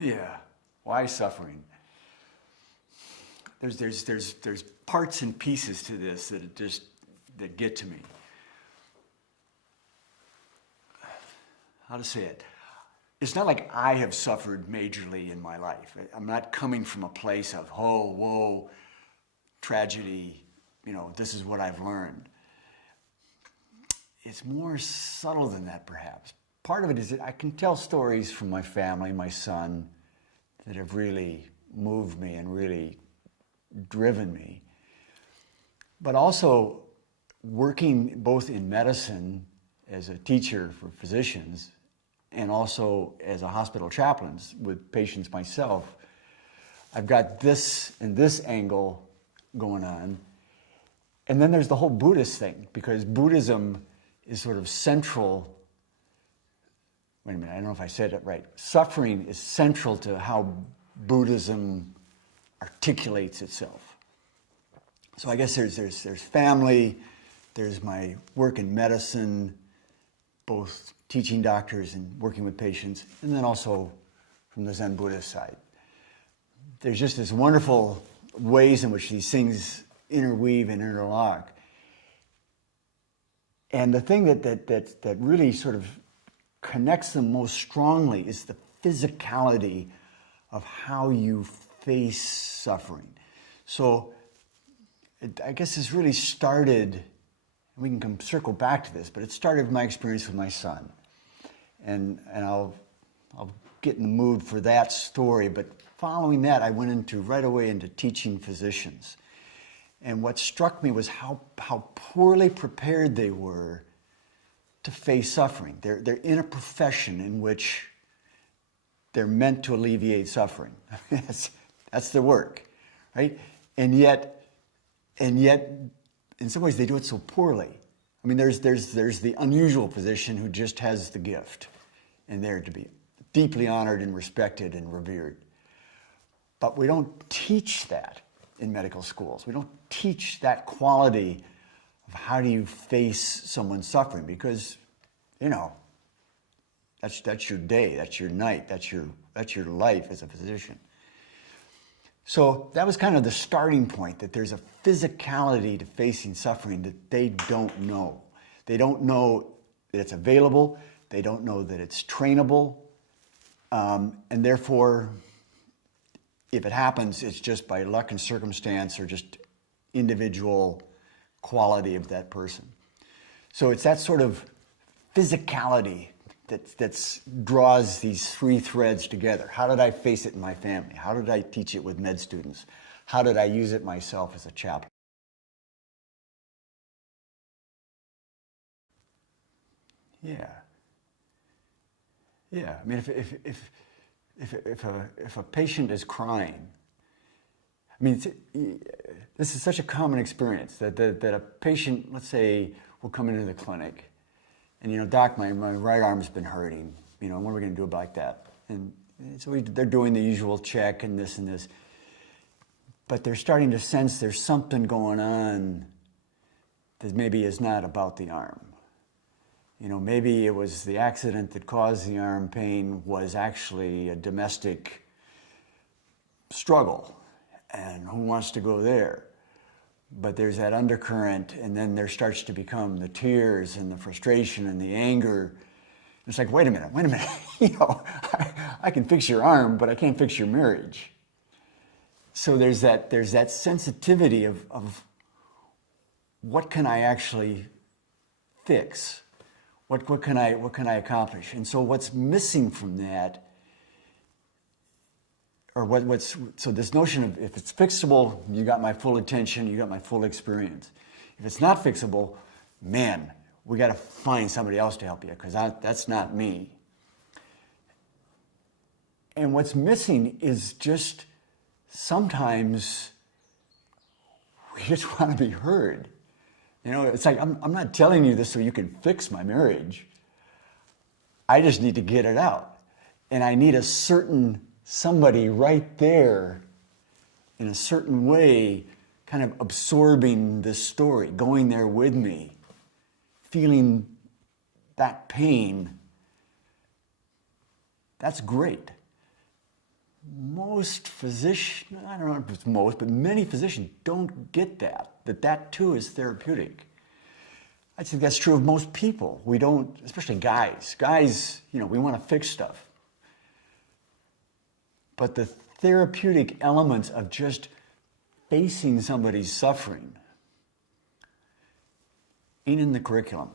Yeah. Why suffering? There's parts and pieces to this that get to me. How to say it? It's not like I have suffered majorly in my life. I'm not coming from a place of, oh, whoa, tragedy, this is what I've learned. It's more subtle than that, perhaps. Part of it is that I can tell stories from my family, my son, that have really moved me and really driven me. But also working both in medicine as a teacher for physicians and also as a hospital chaplain with patients myself, I've got this and this angle going on. And then there's the whole Buddhist thing, because Buddhism is sort of central. Wait a minute, I don't know if I said it right. Suffering is central to how Buddhism articulates itself. So I guess there's family, there's my work in medicine, both teaching doctors and working with patients, and then also from the Zen Buddhist side. There's just this wonderful ways in which these things interweave and interlock. And the thing that really sort of connects them most strongly is the physicality of how you face suffering. So I guess this really started, and we can circle back to this, but it started with my experience with my son. And I'll get in the mood for that story, but following that, I went right away into teaching physicians. And what struck me was how poorly prepared they were to face suffering. They're in a profession in which they're meant to alleviate suffering. That's their work, right? And yet, in some ways, they do it so poorly. I mean, there's the unusual physician who just has the gift, and they're to be deeply honored and respected and revered. But we don't teach that in medical schools. We don't teach that quality of how do you face someone's suffering, because, that's your day, that's your night, that's your life as a physician. So that was kind of the starting point, that there's a physicality to facing suffering that they don't know. They don't know that it's available. They don't know that it's trainable. And therefore, if it happens, it's just by luck and circumstance or just individual quality of that person. So it's that sort of physicality that draws these three threads together. How did I face it in my family? How did I teach it with med students? How did I use it myself as a chaplain? Yeah. Yeah. I mean, if a patient is crying, I mean, this is such a common experience that a patient, let's say, will come into the clinic and, doc, my right arm's been hurting. What are we going to do about that? And so they're doing the usual check and this. But they're starting to sense there's something going on that maybe is not about the arm. Maybe it was the accident that caused the arm pain was actually a domestic struggle. And who wants to go there? But there's that undercurrent, and then there starts to become the tears and the frustration and the anger. It's like, wait a minute. I can fix your arm, but I can't fix your marriage. So there's that sensitivity of what can I actually fix? What can I accomplish? And so what's missing from that, or so this notion of if it's fixable, you got my full attention, you got my full experience. If it's not fixable, man, we got to find somebody else to help you, because that's not me. And what's missing is just sometimes we just want to be heard. It's like, I'm not telling you this so you can fix my marriage. I just need to get it out. And I need somebody right there in a certain way, kind of absorbing this story, going there with me, feeling that pain. That's great. most physicians, I don't know if it's most, but many physicians don't get that too is therapeutic. I think that's true of most people. We don't, especially guys. Guys, we want to fix stuff. But the therapeutic elements of just facing somebody's suffering ain't in the curriculum.